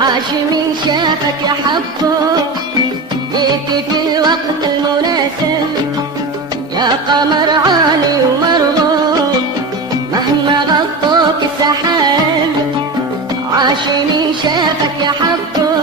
عاش من شافك يا حبه جيت في الوقت المناسب يا قمر عالي ومرغوب مهما غطوك السحاب عاش من شافك يا حبه